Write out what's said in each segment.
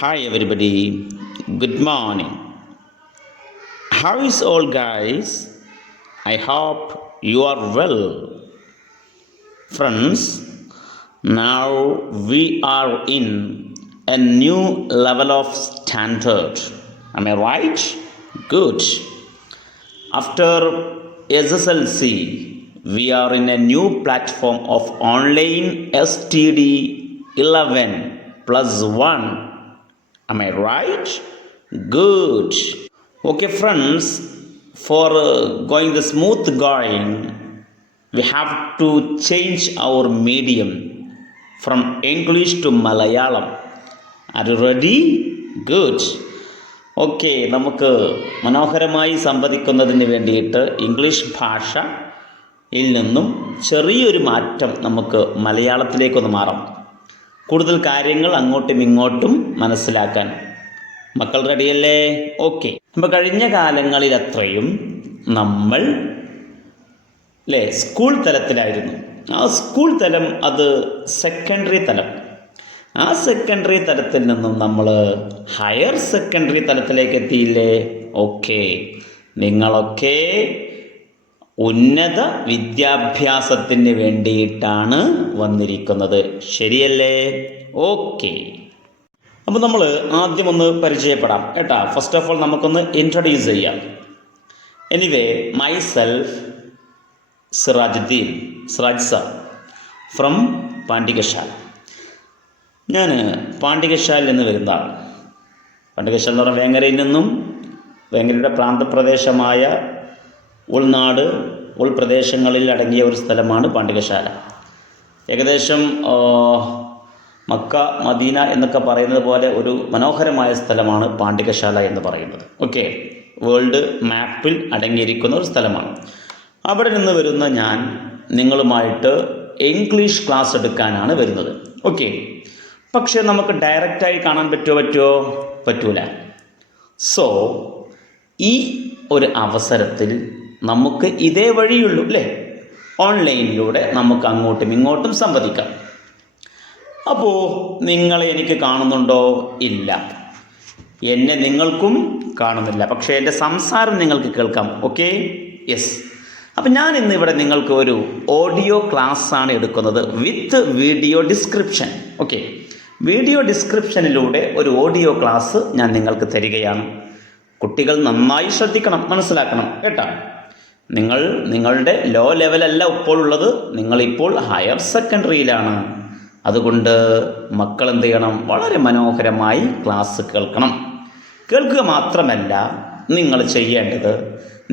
Hi everybody, good morning. How is all guys? I hope you are well. Friends, now we are in a new level of standard. Am I right? Good. After SSLC, we are in a new platform of online STD 11 plus 1. Am I right? Good. Okay, friends, for going the smooth going, we have to change our medium from English to Malayalam. Are you ready? Good. Okay, നമുക്ക് മനോഹരമായി സംവദിക്കുന്നതിന് വേണ്ടിയിട്ട് English ഭാഷയിൽ നിന്നും ചെറിയൊരു മാറ്റം നമുക്ക് മലയാളത്തിലേക്കൊന്ന് മാറാം. കൂടുതൽ കാര്യങ്ങൾ അങ്ങോട്ടും ഇങ്ങോട്ടും മനസ്സിലാക്കാൻ. മക്കൾ റെഡിയല്ലേ? ഓക്കെ. അപ്പോൾ കഴിഞ്ഞ കാലങ്ങളിൽ അത്രയും നമ്മൾ സ്കൂൾ തലത്തിലായിരുന്നു. ആ സ്കൂൾ തലം അത് സെക്കൻഡറി തലം. ആ സെക്കൻഡറി തലത്തിൽ നിന്നും നമ്മൾ ഹയർ സെക്കൻഡറി തലത്തിലേക്ക് എത്തിയില്ലേ? ഓക്കെ, നിങ്ങളൊക്കെ ഉന്നത വിദ്യാഭ്യാസത്തിന് വേണ്ടിയിട്ടാണ് വന്നിരിക്കുന്നത്, ശരിയല്ലേ? ഓക്കെ. അപ്പോൾ നമ്മൾ ആദ്യം ഒന്ന് പരിചയപ്പെടാം കേട്ടോ. ഫസ്റ്റ് ഓഫ് ഓൾ നമുക്കൊന്ന് ഇൻട്രൊഡ്യൂസ് ചെയ്യാം. Anyway, myself Sirajuddin, Siraj sir from Pandikasala. ഞാൻ പാണ്ഡികശാലയിൽ നിന്ന് വരുന്നതാണ്. പാണ്ഡികശാല എന്ന് പറഞ്ഞാൽ വേങ്ങരയിൽ നിന്നും, വേങ്ങരയുടെ പ്രാന്തപ്രദേശമായ ഉൾനാട് ഉൾപ്രദേശങ്ങളിൽ അടങ്ങിയ ഒരു സ്ഥലമാണ് പാണ്ഡികശാല. ഏകദേശം മക്ക മദീന എന്നൊക്കെ പറയുന്നത് പോലെ ഒരു മനോഹരമായ സ്ഥലമാണ് പാണ്ഡികശാല എന്ന് പറയുന്നത്. ഓക്കെ, വേൾഡ് മാപ്പിൽ അടങ്ങിയിരിക്കുന്ന ഒരു സ്ഥലമാണ്. അവിടെ നിന്ന് വരുന്ന ഞാൻ നിങ്ങളുമായിട്ട് ഇംഗ്ലീഷ് ക്ലാസ് എടുക്കാനാണ് വരുന്നത്. ഓക്കെ, പക്ഷേ നമുക്ക് ഡയറക്റ്റായി കാണാൻ പറ്റൂല. സോ ഈ ഒരു അവസരത്തിൽ നമുക്ക് ഇതേ വഴിയുള്ളൂ അല്ലേ? ഓൺലൈനിലൂടെ നമുക്ക് അങ്ങോട്ടും ഇങ്ങോട്ടും സംവദിക്കാം. അപ്പോൾ നിങ്ങളെ എനിക്ക് കാണുന്നുണ്ടോ? ഇല്ല. എന്നെ നിങ്ങൾക്കും കാണുന്നില്ല, പക്ഷേ എൻ്റെ സംസാരം നിങ്ങൾക്ക് കേൾക്കാം. Okay, yes. അപ്പം ഞാൻ ഇന്ന് ഇവിടെ നിങ്ങൾക്ക് ഒരു ഓഡിയോ ക്ലാസ്സാണ് എടുക്കുന്നത് with video description. Okay, video ഡിസ്ക്രിപ്ഷനിലൂടെ ഒരു ഓഡിയോ ക്ലാസ് ഞാൻ നിങ്ങൾക്ക് തരികയാണ്. കുട്ടികൾ നന്നായി ശ്രദ്ധിക്കണം, മനസ്സിലാക്കണം കേട്ടോ. നിങ്ങളുടെ ലോ ലെവലല്ല ഇപ്പോൾ ഉള്ളത്, നിങ്ങളിപ്പോൾ ഹയർ സെക്കൻഡറിയിലാണ്. അതുകൊണ്ട് മക്കൾ എന്ത് ചെയ്യണം? വളരെ മനോഹരമായി ക്ലാസ് കേൾക്കണം. കേൾക്കുക മാത്രമല്ല, നിങ്ങൾ ചെയ്യേണ്ടത്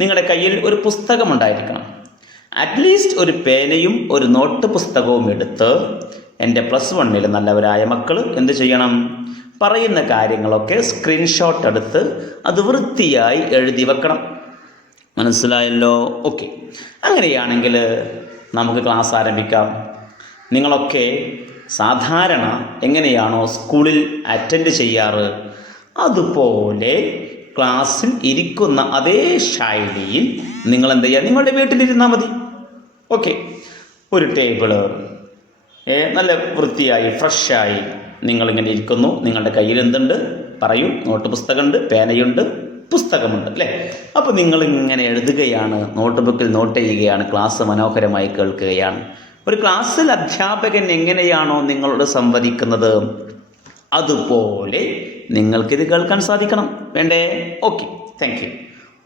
നിങ്ങളുടെ കയ്യിൽ ഒരു പുസ്തകം ഉണ്ടായിരിക്കണം. അറ്റ്ലീസ്റ്റ് ഒരു പേനയും ഒരു നോട്ട് പുസ്തകവും എടുത്ത് എൻ്റെ +1 നല്ലവരായ മക്കൾ എന്ത് ചെയ്യണം? പറയുന്ന കാര്യങ്ങളൊക്കെ സ്ക്രീൻഷോട്ട് എടുത്ത് അത് വൃത്തിയായി എഴുതി വെക്കണം. മനസ്സിലായല്ലോ? ഓക്കെ, അങ്ങനെയാണെങ്കിൽ നമുക്ക് ക്ലാസ് ആരംഭിക്കാം. നിങ്ങളൊക്കെ സാധാരണ എങ്ങനെയാണോ സ്കൂളിൽ അറ്റൻഡ് ചെയ്യാറ്, അതുപോലെ ക്ലാസ്സിൽ ഇരിക്കുന്ന അതേ ശൈലിയിൽ നിങ്ങൾ എന്ത് ചെയ്യുക? നിങ്ങളുടെ വീട്ടിലിരുന്നാൽ മതി. ഓക്കെ, ഒരു ടേബിള് നല്ല വൃത്തിയായി ഫ്രഷായി നിങ്ങളിങ്ങനെ ഇരിക്കുന്നു. നിങ്ങളുടെ കയ്യിൽ എന്തുണ്ട്? പറയൂ. നോട്ട് പുസ്തകമുണ്ട്, പേനയുണ്ട്, പുസ്തകമുണ്ട് അല്ലേ? അപ്പോൾ നിങ്ങളിങ്ങനെ എഴുതുകയാണ്, നോട്ട് ബുക്കിൽ നോട്ട് ചെയ്യുകയാണ്, ക്ലാസ് മനോഹരമായി കേൾക്കുകയാണ്. ഒരു ക്ലാസ്സിൽ അധ്യാപകൻ എങ്ങനെയാണോ നിങ്ങളോട് സംവദിക്കുന്നത്, അതുപോലെ നിങ്ങൾക്കിത് കേൾക്കാൻ സാധിക്കണം. വേണ്ടേ? Okay, thank you.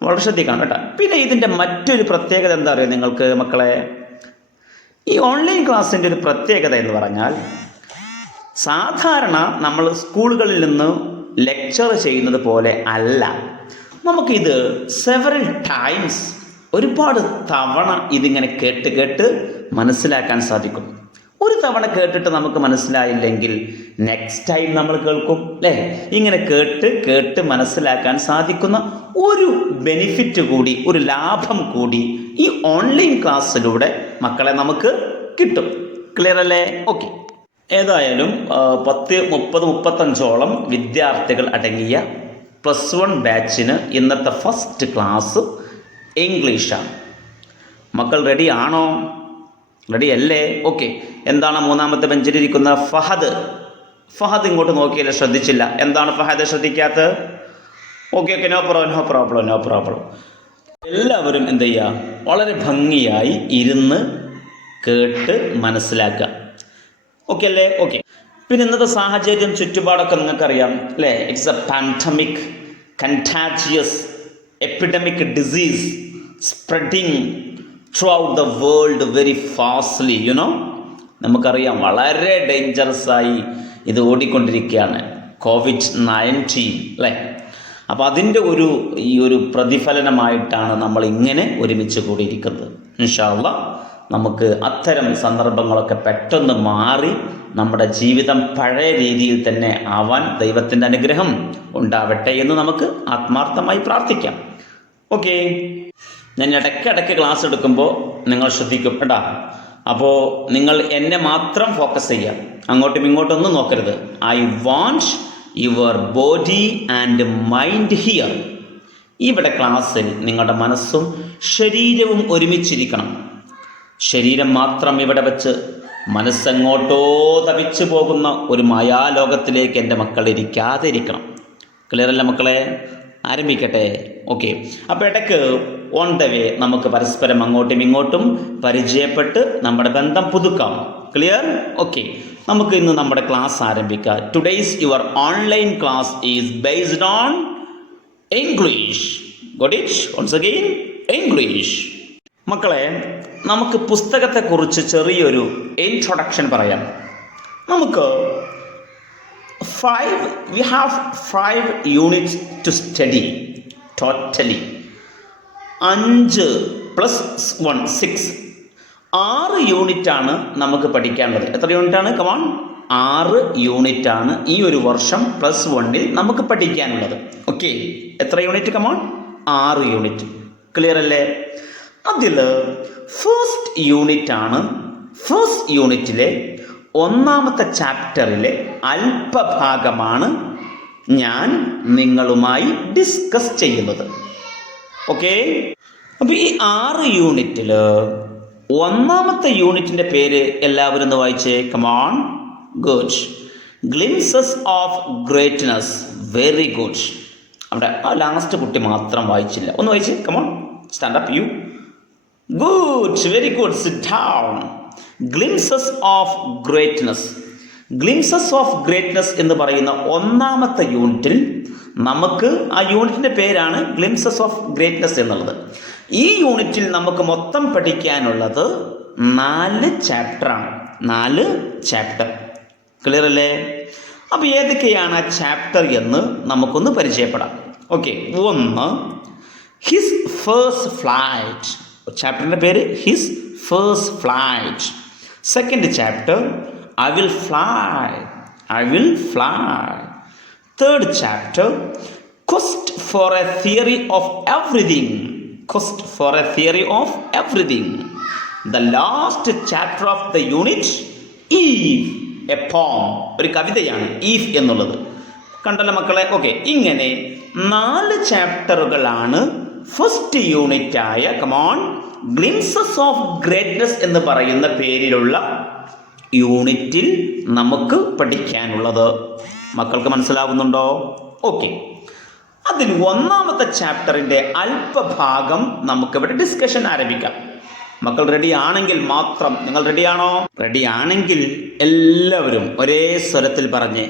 വളരെ ശ്രദ്ധിക്കണം കേട്ടോ. പിന്നെ ഇതിൻ്റെ മറ്റൊരു പ്രത്യേകത എന്താ പറയുക നിങ്ങൾക്ക് മക്കളെ? ഈ ഓൺലൈൻ ക്ലാസ്സിൻ്റെ ഒരു പ്രത്യേകത എന്ന് പറഞ്ഞാൽ, സാധാരണ നമ്മൾ സ്കൂളുകളിൽ നിന്ന് ലെക്ചർ ചെയ്യുന്നത് പോലെ അല്ല. നമുക്കിത് സെവറൽ ടൈംസ്, ഒരുപാട് തവണ ഇതിങ്ങനെ കേട്ട് മനസ്സിലാക്കാൻ സാധിക്കും. ഒരു തവണ കേട്ടിട്ട് നമുക്ക് മനസ്സിലായില്ലെങ്കിൽ നെക്സ്റ്റ് ടൈം നമ്മൾ കേൾക്കും അല്ലേ? ഇങ്ങനെ കേട്ട് മനസ്സിലാക്കാൻ സാധിക്കുന്ന ഒരു ബെനിഫിറ്റ് കൂടി, ഒരു ലാഭം കൂടി ഈ ഓൺലൈൻ ക്ലാസ്സിലൂടെ മക്കളെ നമുക്ക് കിട്ടും. ക്ലിയർ അല്ലേ? ഓക്കെ. ഏതായാലും 35 വിദ്യാർത്ഥികൾ അടങ്ങിയ +1 ബാച്ചിന് ഇന്നത്തെ ഫസ്റ്റ് ക്ലാസ് ഇംഗ്ലീഷാണ്. മക്കൾ റെഡി ആണോ? റെഡി അല്ലേ? ഓക്കെ. എന്താണ് മൂന്നാമത്തെ ബെഞ്ചിലിരിക്കുന്ന ഫഹദ്? ഫഹദ് ഇങ്ങോട്ട് നോക്കിയില്ല, ശ്രദ്ധിച്ചില്ല. എന്താണ് ഫഹദ് ശ്രദ്ധിക്കാത്തത്? Okay, no problem. എല്ലാവരും എന്ത് ചെയ്യുക, വളരെ ഭംഗിയായി ഇരുന്ന് കേട്ട് മനസ്സിലാക്കുക. ഓക്കെ അല്ലേ? ഓക്കെ. പിന്നെ ഇന്നത്തെ സാഹചര്യം ചുറ്റുപാടൊക്കെ നിങ്ങൾക്കറിയാം അല്ലേ? It's a pandemic, contagious, epidemic disease spreading throughout the world very fastly. നമുക്കറിയാം വളരെ ഡേഞ്ചറസ് ആയി ഇത് ഓടിക്കൊണ്ടിരിക്കുകയാണ്, COVID-19 അല്ലേ? അപ്പോൾ അതിൻ്റെ ഈ ഒരു പ്രതിഫലനമായിട്ടാണ് നമ്മൾ ഇങ്ങനെ ഒരുമിച്ച് കൂടിയിരിക്കുന്നത്. ഇൻഷാ അല്ലാഹ് നമുക്ക് അത്തരം സന്ദർഭങ്ങളൊക്കെ പെട്ടെന്ന് മാറി നമ്മുടെ ജീവിതം പഴയ രീതിയിൽ തന്നെ ആവാൻ ദൈവത്തിൻ്റെ അനുഗ്രഹം ഉണ്ടാവട്ടെ എന്ന് നമുക്ക് ആത്മാർത്ഥമായി പ്രാർത്ഥിക്കാം. ഓക്കെ, ഞാൻ ഇടയ്ക്കിടയ്ക്ക് ക്ലാസ് എടുക്കുമ്പോൾ നിങ്ങൾ ശ്രദ്ധിക്കും കേട്ടോ. അപ്പോൾ നിങ്ങൾ എന്നെ മാത്രം ഫോക്കസ് ചെയ്യുക, അങ്ങോട്ടും ഇങ്ങോട്ടൊന്നും നോക്കരുത്. I want your body and mind here. ഇവിടെ ക്ലാസ്സിൽ നിങ്ങളുടെ മനസ്സും ശരീരവും ഒരുമിച്ചിരിക്കണം. ശരീരം മാത്രം ഇവിടെ വെച്ച് മനസ്സെങ്ങോട്ടോ തപിച്ചു പോകുന്ന ഒരു മായാലോകത്തിലേക്ക് എൻ്റെ മക്കൾ ഇരിക്കാതെ ഇരിക്കണം. ക്ലിയർ അല്ല മക്കളെ? ആരംഭിക്കട്ടെ. ഓക്കെ, അപ്പോൾ ഇടയ്ക്ക് ഓൺ ദ വേ നമുക്ക് പരസ്പരം അങ്ങോട്ടും ഇങ്ങോട്ടും പരിചയപ്പെട്ട് നമ്മുടെ ബന്ധം പുതുക്കാം. ക്ലിയർ? ഓക്കെ, നമുക്ക് ഇന്ന് നമ്മുടെ ക്ലാസ് ആരംഭിക്കാം. Today's your online class is based on English. Got it? Once again English. മക്കളെ, നമുക്ക് പുസ്തകത്തെക്കുറിച്ച് ചെറിയൊരു ഇൻട്രൊഡക്ഷൻ പറയാം. we have 5 units to study totally. 5 + 1 6. 6 യൂണിറ്റാണ് നമുക്ക് പഠിക്കാനുള്ളത്. എത്ര യൂണിറ്റാണ്? കമോൺ, 6 യൂണിറ്റാണ് ഈ ഒരു വർഷം +1 നമുക്ക് പഠിക്കാനുള്ളത്. ഓക്കെ, എത്ര യൂണിറ്റ്? Come on, 6 unit. ക്ലിയർ അല്ലേ? അതിൽ ഫസ്റ്റ് യൂണിറ്റാണ്. ഫസ്റ്റ് യൂണിറ്റിലെ 1ാമത്തെ ചാപ്റ്ററിലെ അല്പഭാഗമാണ് ഞാൻ നിങ്ങളുമായി ഡിസ്കസ് ചെയ്യുന്നത്. ഓക്കെ, അപ്പോൾ ഈ 6 യൂണിറ്റിൽ 1ാമത്തെ യൂണിറ്റിൻ്റെ പേര് എല്ലാവരും ഒന്ന് വായിച്ചേ. Come on, good. Glimpses of greatness. Very good. അവിടെ ലാസ്റ്റ് കുട്ടി മാത്രം വായിച്ചില്ല, ഒന്ന് വായിച്ചേ. Come on, stand up you. Good, very good. Sit down. Glimpses of greatness. Glimpses of greatness എന്ന് പറയുന്ന 1ാമത്തെ യൂണിറ്റിൽ നമുക്ക് ആ യൂണിറ്റിൻ്റെ പേരാണ് ഗ്ലിംസസ് ഓഫ് ഗ്രേറ്റ്നസ് എന്നുള്ളത്. ഈ യൂണിറ്റിൽ നമുക്ക് മൊത്തം പഠിക്കാനുള്ളത് 4 ചാപ്റ്ററാണ്. 4 ചാപ്റ്റർ. ക്ലിയർ അല്ലേ? അപ്പോൾ ഏതൊക്കെയാണ് ആ ചാപ്റ്റർ എന്ന് നമുക്കൊന്ന് പരിചയപ്പെടാം. Okay, 1 his first flight. ചാപ്റ്ററിൻ്റെ പേര് his first flight. Second chapter I will fly. Third chapter quest for a theory of everything. The last chapter of the unit eve, a poem. ഒരു കവിതയാണ് ഈഫ് എന്നുള്ളത്. കണ്ടല്ലോ മക്കളെ? ഓക്കെ, ഇങ്ങനെ 4 ചാപ്റ്ററുകളാണ് first യൂണിറ്റായ കമോൺ ഗ്ലിംസസ് ഓഫ് ഗ്രേറ്റ്നസ് എന്ന് പറയുന്ന പേരിലുള്ള യൂണിറ്റിൽ നമുക്ക് പഠിക്കാനുള്ളത്. മക്കൾക്ക് മനസ്സിലാവുന്നുണ്ടോ? ഓക്കെ, അതിൽ 1ാമത്തെ ചാപ്റ്ററിൻ്റെ അല്പഭാഗം നമുക്കിവിടെ ഡിസ്കഷൻ ആരംഭിക്കാം. മക്കൾ റെഡി ആണെങ്കിൽ മാത്രം. നിങ്ങൾ റെഡിയാണോ? റെഡി ആണെങ്കിൽ എല്ലാവരും ഒരേ സ്വരത്തിൽ പറഞ്ഞ്,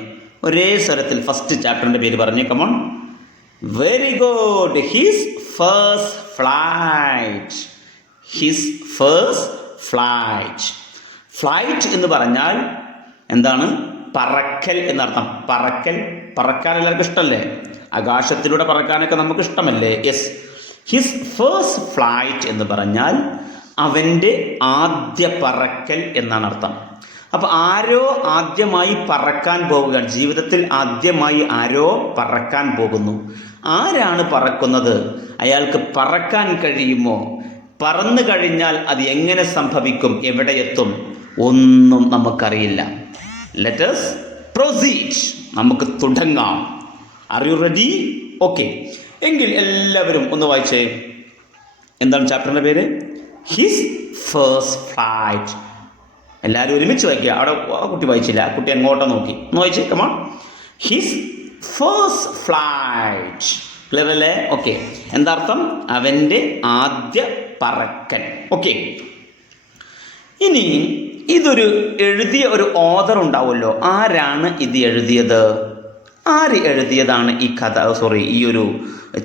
ഒരേ സ്വരത്തിൽ ഫസ്റ്റ് ചാപ്റ്ററിൻ്റെ പേര് പറഞ്ഞ്. Come on, very good. His first flight. His first flight. Flight എന്ന് പറഞ്ഞാൽ എന്താണ്? പറക്കൽ എന്നർത്ഥം. പറക്കാൻ എല്ലാവർക്കും ഇഷ്ടമല്ലേ? ആകാശത്തിലൂടെ പറക്കാനൊക്കെ നമുക്ക് ഇഷ്ടമല്ലേ? യെസ്. ഹിസ് ഫേസ്റ്റ് ഫ്ലൈറ്റ് എന്ന് പറഞ്ഞാൽ അവൻ്റെ ആദ്യ പറക്കൽ എന്നാണ് അർത്ഥം. അപ്പോൾ ആരോ ആദ്യമായി പറക്കാൻ പോവുകയാണ്. ജീവിതത്തിൽ ആദ്യമായി ആരോ പറക്കാൻ പോകുന്നു. ആരാണ് പറക്കുന്നത്? അയാൾക്ക് പറക്കാൻ കഴിയുമോ? പറന്നു കഴിഞ്ഞാൽ അത് എങ്ങനെ സംഭവിക്കും? എവിടെ എത്തും? ഒന്നും നമുക്കറിയില്ല. Let us proceed. നമുക്ക് തുടങ്ങാം. Are you ready? ഓക്കെ, എങ്കിൽ എല്ലാവരും ഒന്ന് വായിച്ചേ. എന്താണ് ചാപ്റ്ററിൻ്റെ പേര്? His first flight. എല്ലാവരും ഒരുമിച്ച് വായിക്കുക. അവിടെ ആ കുട്ടി വായിച്ചില്ല, ആ കുട്ടി എങ്ങോട്ടോ നോക്കി. ഒന്ന് വായിച്ച്, come on. His first flight. Clear അല്ലേ? ഓക്കെ. എന്താ അർത്ഥം? അവൻ്റെ ആദ്യ പറക്കൽ. ഓക്കെ. ഇനി ഇതൊരു എഴുതിയ ഒരു ഓഥർ ഉണ്ടാവുമല്ലോ. ആരാണ് ഇത് എഴുതിയത്? ആര് എഴുതിയതാണ് ഈ കഥ? ഈ ഒരു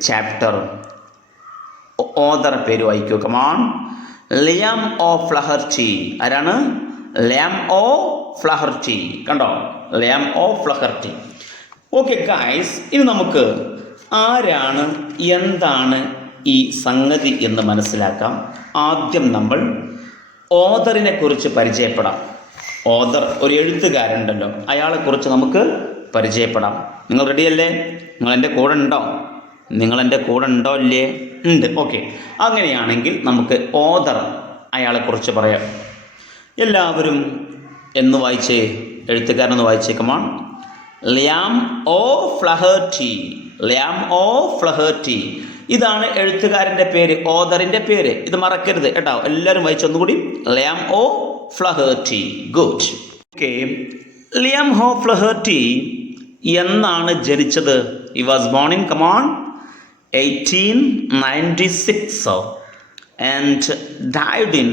ചാപ്റ്റർ? ഓഥർ പേര് വായിക്കൂ. കമോൺ. Liam O'Flaherty. ആരാണ്? Liam O'Flaherty. കണ്ടോ? Liam O'Flaherty. Okay guys, ഇനി നമുക്ക് ആരാണ്, എന്താണ് ഈ സംഗതി എന്ന് മനസ്സിലാക്കാം. ആദ്യം നമ്മൾ ഓഥറിനെ കുറിച്ച് പരിചയപ്പെടാം. ഓഥർ ഒരു എഴുത്തുകാരുണ്ടല്ലോ, അയാളെക്കുറിച്ച് നമുക്ക് പരിചയപ്പെടാം. നിങ്ങൾ റെഡിയല്ലേ? നിങ്ങളെൻ്റെ കൂടെ ഉണ്ടോ? നിങ്ങളെൻ്റെ കൂടെ ഉണ്ടോ ഇല്ലേ? ഉണ്ട്. ഓക്കെ. അങ്ങനെയാണെങ്കിൽ നമുക്ക് ഓഥർ അയാളെക്കുറിച്ച് പറയാം. എല്ലാവരും എന്ന് വായിച്ചേ, എഴുത്തുകാരനൊന്ന് വായിച്ചേ. Come on. Liam O'Flaherty. Liam O'Flaherty. ഇതാണ് എഴുത്തുകാരൻ്റെ പേര്, ഓഥറിൻ്റെ പേര്. ഇത് മറക്കരുത് കേട്ടോ. എല്ലാവരും വായിച്ചൊന്നുകൂടി. Liam O'Flaherty. Good. Okay. Liam O'Flaherty എന്നാണ് ജനിച്ചത്? He was born in, come on, 1896 and died in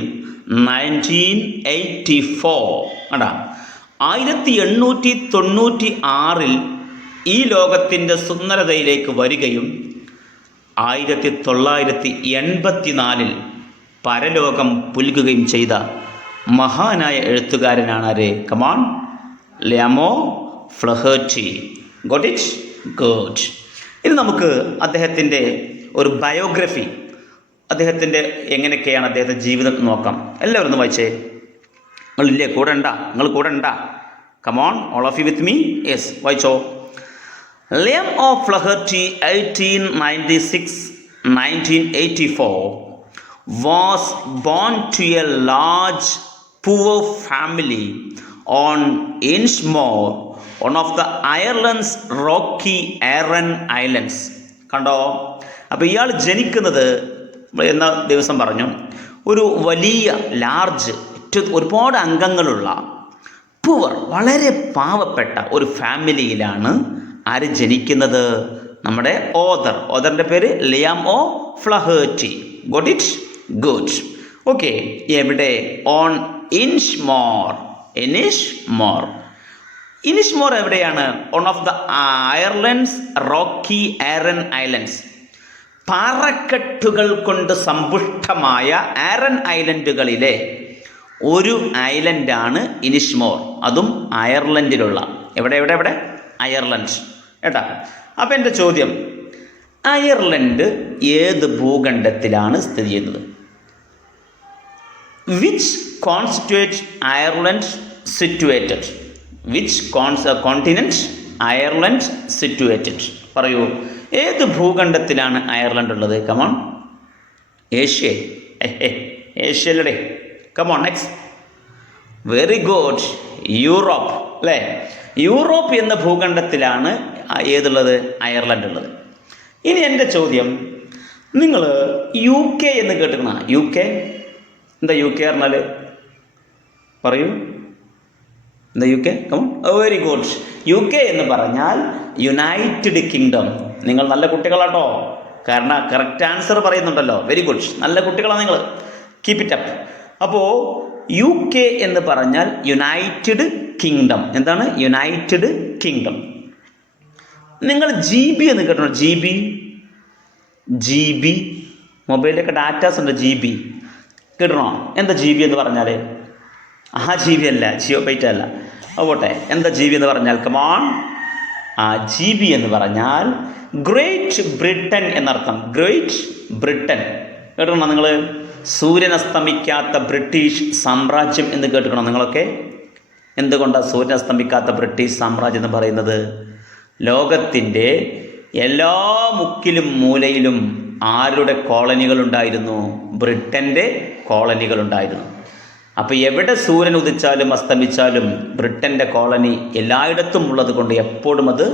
1984. അടാ 1896 ഈ ലോകത്തിൻ്റെ സുന്ദരതയിലേക്ക് വരികയും 1984 പരലോകം പുൽകുകയും ചെയ്ത മഹാനായ എഴുത്തുകാരനാണ് ആര്? Come on, Liam O'Flaherty. Got it? Good. ഇനി നമുക്ക് അദ്ദേഹത്തിൻ്റെ ഒരു ബയോഗ്രഫി, അദ്ദേഹത്തിൻ്റെ എങ്ങനെയൊക്കെയാണ് അദ്ദേഹത്തിൻ്റെ ജീവിതം നോക്കാം. എല്ലാവരും ഒന്ന് വായിച്ചേ. നിങ്ങളില്ലേ? കൂടെ ഉണ്ടാ? നിങ്ങൾ കൂടെ ഉണ്ടാ? Come on, all of you with me. Yes, വായിച്ചോ. Liam O. Flaherty, 1896-1984, was born to a large poor family on Inchmore, one of the Ireland's rocky Aran Islands. കണ്ടോ? അപ്പോൾ ഇയാൾ ജനിക്കുന്നത് എന്ന ദിവസം പറഞ്ഞു, ഒരു വലിയ ലാർജ്, ഒരുപാട് അംഗങ്ങളുള്ള പുവർ, വളരെ പാവപ്പെട്ട ഒരു ഫാമിലിയിലാണ് ആര് ജനിക്കുന്നത്? നമ്മുടെ ഓഥർ. ഓഥറിൻ്റെ പേര് Liam O'Flaherty. Got it? Good. Okay. എവിടെ? On Inishmore. ഇനിഷ്മോർ. ഇനിഷ്മോർ എവിടെയാണ്? One of the Ireland's rocky Aran islands. പാറക്കെട്ടുകൾ കൊണ്ട് സമ്പുഷ്ടമായ ആരൻ ഐലൻഡുകളിലെ ഒരു ഐലൻഡാണ് ഇനിഷ്മോർ. അതും അയർലൻഡിലുള്ള. എവിടെ എവിടെ എവിടെ? അയർലൻഡ് കേട്ടാ. അപ്പം എൻ്റെ ചോദ്യം, അയർലൻഡ് ഏത് ഭൂഖണ്ഡത്തിലാണ് സ്ഥിതി ചെയ്യുന്നത്? Which constitute Ireland situated? Which continent Ireland situated? പറയൂ, ഏത് ഭൂഖണ്ഡത്തിലാണ് അയർലൻഡ് ഉള്ളത്? കമോൺ. ഏഷ്യ? ഏഷ്യയിലൂടെ. Come on, next. Very good. Europe അല്ലേ? യൂറോപ്പ് എന്ന ഭൂഖണ്ഡത്തിലാണ് ഏതുള്ളത്? അയർലൻഡ് ഉള്ളത്. ഇനി എൻ്റെ ചോദ്യം, നിങ്ങൾ യു കെ എന്ന് കേട്ടിരുന്ന? യു കെ എന്താ? യു കെ പറഞ്ഞാൽ പറയൂ, എന്താ U K? Come on. Very good. U K എന്ന് പറഞ്ഞാൽ യുണൈറ്റഡ് കിങ്ഡം. നിങ്ങൾ നല്ല കുട്ടികളാട്ടോ, കാരണം കറക്റ്റ് ആൻസർ പറയുന്നുണ്ടല്ലോ. വെരി ഗുഡ്, നല്ല കുട്ടികളാണ് നിങ്ങൾ. Keep it up. അപ്പോൾ യു കെ എന്ന് പറഞ്ഞാൽ യുണൈറ്റഡ് കിങ്ഡം. എന്താണ്? United kingdom. നിങ്ങൾ ജി ബി എന്ന് കേട്ടോ? G B. ജി ബി മൊബൈലിലൊക്കെ ഡാറ്റാസ് ഉണ്ട്. ജി ബി കേട്ടണോ? എന്താ ജി ബി എന്ന് പറഞ്ഞാൽ? ആ ജി ബി അല്ല, ജിയോ ബൈറ്റ് അല്ല. പോട്ടെ. എന്താ ജി ബി എന്ന് പറഞ്ഞാൽ? കമോൺ. ജി ബി എന്ന് പറഞ്ഞാൽ ഗ്രേറ്റ് ബ്രിട്ടൻ എന്നർത്ഥം. ഗ്രേറ്റ് ബ്രിട്ടൻ കേട്ടിട്ടുണ്ടോ നിങ്ങൾ? സൂര്യൻ അസ്തമിക്കാത്ത ബ്രിട്ടീഷ് സാമ്രാജ്യം എന്ന് കേട്ടിട്ടുണ്ടോ നിങ്ങളൊക്കെ? എന്തുകൊണ്ടാണ് സൂര്യൻ അസ്തമിക്കാത്ത ബ്രിട്ടീഷ് സാമ്രാജ്യം എന്ന് പറയുന്നത്? ലോകത്തിൻ്റെ എല്ലാ മുക്കിലും മൂലയിലും ആരുടെ കോളനികളുണ്ടായിരുന്നു? ബ്രിട്ടൻ്റെ കോളനികളുണ്ടായിരുന്നു. അപ്പോൾ എവിടെ സൂര്യൻ ഉദിച്ചാലും അസ്തമിച്ചാലും ബ്രിട്ടൻ്റെ കോളനി എല്ലായിടത്തും ഉള്ളത് കൊണ്ട് എപ്പോഴും അത്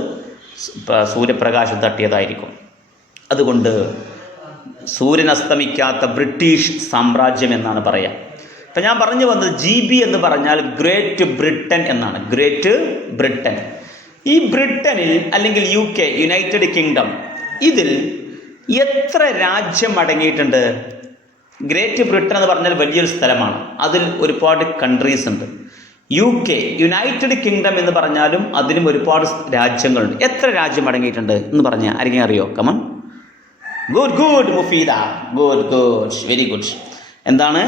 സൂര്യപ്രകാശം തട്ടിയതായിരിക്കും. അതുകൊണ്ട് സൂര്യൻ അസ്തമിക്കാത്ത ബ്രിട്ടീഷ് സാമ്രാജ്യം എന്നാണ് പറയുക. അപ്പം ഞാൻ പറഞ്ഞു വന്നത് GB എന്ന് പറഞ്ഞാൽ ഗ്രേറ്റ് ബ്രിട്ടൻ എന്നാണ്. Great Britain. ഈ ബ്രിട്ടനിൽ അല്ലെങ്കിൽ UK യുണൈറ്റഡ് കിങ്ഡം ഇതിൽ എത്ര രാജ്യം അടങ്ങിയിട്ടുണ്ട്? ഗ്രേറ്റ് ബ്രിട്ടൻ എന്ന് പറഞ്ഞാൽ വലിയൊരു സ്ഥലമാണ്. അതിൽ ഒരുപാട് കൺട്രീസ് ഉണ്ട്. UK യുണൈറ്റഡ് കിങ്ഡം എന്ന് പറഞ്ഞാലും അതിനും ഒരുപാട് രാജ്യങ്ങളുണ്ട്. എത്ര രാജ്യം അടങ്ങിയിട്ടുണ്ട് എന്ന് പറഞ്ഞാൽ ആരെങ്കിലും അറിയോ? Come on. Good Mufeeda. Good very good. എന്താണ്?